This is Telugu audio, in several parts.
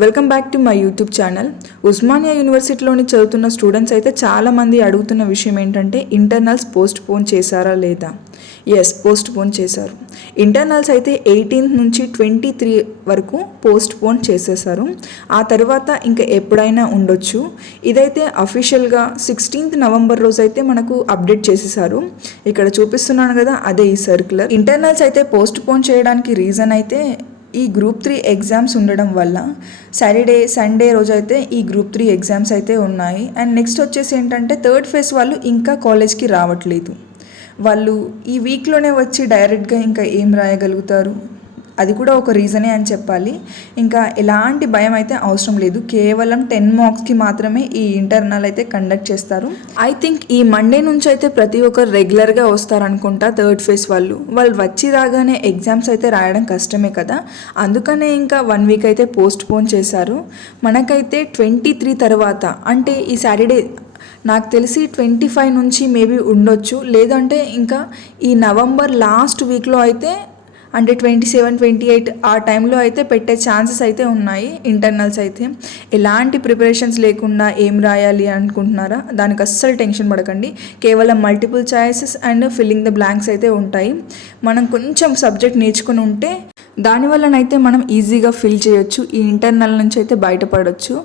Welcome back to my YouTube channel. Osmania యూనివర్సిటీలోని చదువుతున్న స్టూడెంట్స్ అయితే చాలామంది అడుగుతున్న విషయం ఏంటంటే ఇంటర్నల్స్ పోస్ట్ పోన్ చేశారా లేదా. ఎస్, పోస్ట్ పోన్ చేశారు. ఇంటర్నల్స్ అయితే 18th నుంచి 23 వరకు పోస్ట్ పోన్ చేసేసారు. ఆ తర్వాత ఇంకా ఎప్పుడైనా ఉండొచ్చు. ఇదైతే అఫీషియల్గా 16th నవంబర్ రోజు అయితే మనకు అప్డేట్ చేసేసారు. ఇక్కడ చూపిస్తున్నాను కదా, అదే ఈ సర్క్యులర్. ఇంటర్నల్స్ అయితే పోస్ట్ పోన్ చేయడానికి రీజన్ అయితే ఈ గ్రూప్ 3 ఎగ్జామ్స్ ఉండడం వల్ల సాటర్డే సండే రోజు అయితే ఈ గ్రూప్ 3 ఎగ్జామ్స్ అయితే ఉన్నాయి. అండ్ నెక్స్ట్ వచ్చేసి ఏంటంటే థర్డ్ ఫేజ్ వాళ్ళు ఇంకా కాలేజ్కి రావట్లేదు. వాళ్ళు ఈ వీక్లోనే వచ్చి డైరెక్ట్గా ఇంకా ఏం రాయగలుగుతారు, అది కూడా ఒక రీజనే అని చెప్పాలి. ఇంకా ఎలాంటి భయం అయితే అవసరం లేదు. కేవలం 10 మార్క్స్కి మాత్రమే ఈ ఇంటర్నల్ అయితే కండక్ట్ చేస్తారు. ఐ థింక్ ఈ మండే నుంచి అయితే ప్రతి ఒక్కరు రెగ్యులర్గా వస్తారనుకుంటా. థర్డ్ ఫేజ్ వాళ్ళు వచ్చి రాగానే ఎగ్జామ్స్ అయితే రాయడం కష్టమే కదా, అందుకనే ఇంకా 1 వీక్ అయితే పోస్ట్ పోన్ చేశారు. మనకైతే 23 తర్వాత అంటే ఈ సాటర్డే నాకు తెలిసి 25 నుంచి మేబీ ఉండొచ్చు, లేదంటే ఇంకా ఈ నవంబర్ లాస్ట్ వీక్లో అయితే అంటే 27, 28 ఆ టైంలో అయితే పెట్టే ఛాన్సెస్ అయితే ఉన్నాయి. ఇంటర్నల్స్ అయితే ఎలాంటి ప్రిపరేషన్స్ లేకుండా ఏం రాయాలి అనుకుంటున్నారా, దానికి అస్సలు టెన్షన్ పడకండి. కేవలం multiple choices and filling the blanks అయితే ఉంటాయి. మనం కొంచెం సబ్జెక్ట్ నేర్చుకుని ఉంటే దానివల్లనైతే మనం ఈజీగా ఫిల్ చేయొచ్చు. ఈ ఇంటర్నల్ నుంచి అయితే బయటపడవచ్చు.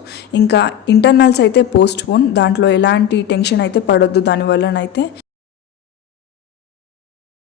ఇంకా ఇంటర్నల్స్ అయితే పోస్ట్ పోన్, దాంట్లో ఎలాంటి టెన్షన్ అయితే పడొద్దు దానివల్లనైతే.